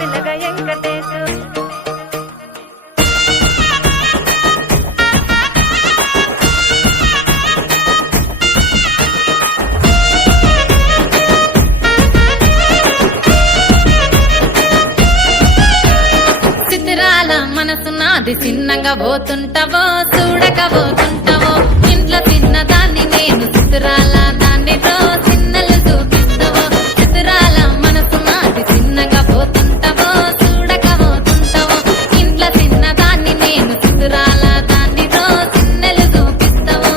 పిల్లగా వెంకటేశు చిత్రాల మనసు నాది చిన్నగా పోతుంటావో చూడక పోతుంటావో ఇంట్లో చిన్నదాన్ని నేను చిత్రాల దానితో చిన్నలు చూపిస్తావో చిత్రాల మనసు నాది చిన్నగా పోతుంటావో చూడక పోతుంటావో ఇంట్లో చిన్నదాన్ని నేను చిత్రాల దానితో చిన్నలు చూపిస్తావో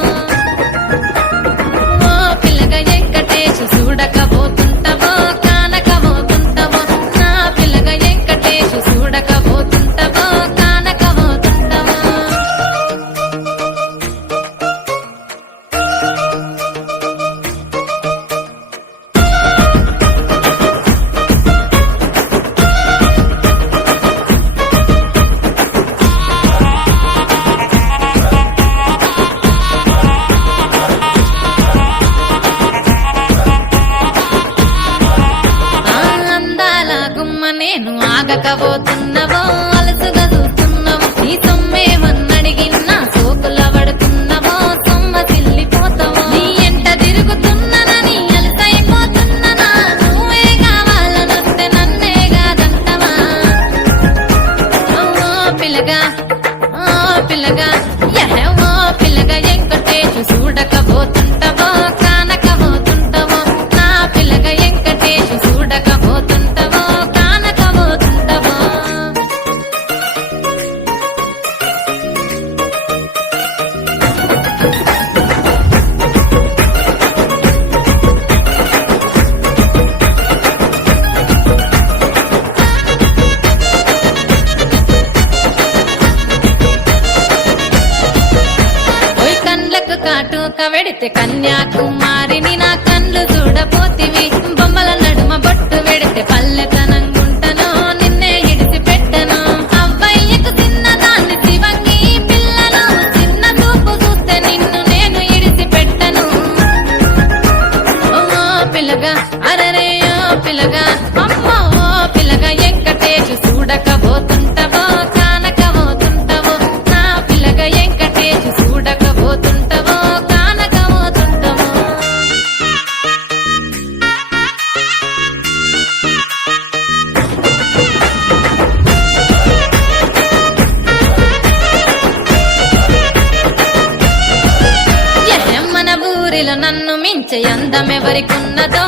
ఓ పిల్లగా వెంకటేశు చూడక పోతుంటావో కానక పోతుంటావో నా పిల్లగా వెంకటేశు చూడక పోతుంటావో కానక పోతుంటావో అందాల గుమ్మ నేను ఆగకపోతున్నావో అలసుగా చూస్తున్నావో నీ సొమ్మేమన్నడిగిన్నా సోకుల పడుతున్నావో సొమ్మ సిల్లిపోతావో నీ ఎంట తిరుగుతున్నానని అలసైపోతున్నానా నువ్వే కావాలనొస్తే నన్నే కాదంటవా ఓ పిల్లగా ఓ పిల్లగా ఓ పిల్లగా వెంకటేశు చూడకపోతుంటావో కానకపోతుంటావో నా పిల్లగా వెంకటేశు చూడకపోతుంటావో కానకపోతుంటావో ఓయ్ కండ్లకు కాటుక వెడితే కన్యాకుమారిని నా కండ్లు చూడపోతివి బొమ్మల నడుమ బొట్టు వెడితే పల్లెతనంగుంటను నిన్నే ఇడిసి పెట్టను అవ్వయ్యకు చిన్నదాన్ని శివంగి పిల్లలు చిన్న చూపు చూస్తే నిన్ను నేను ఇడిసి పెట్టను ఓ పిల్లగా అరరే ఓ పిల్లగా అమ్మో ఓ పిల్లగా వెంకటేశు చూడకపోతుంటావో కానకపోతుంటావో నా పిల్లగా వెంకటేశు చూడకపోతుంటావో కానకపోతుంటావో మన ఊరిలో నన్ను మించే అందమెవరికున్నదో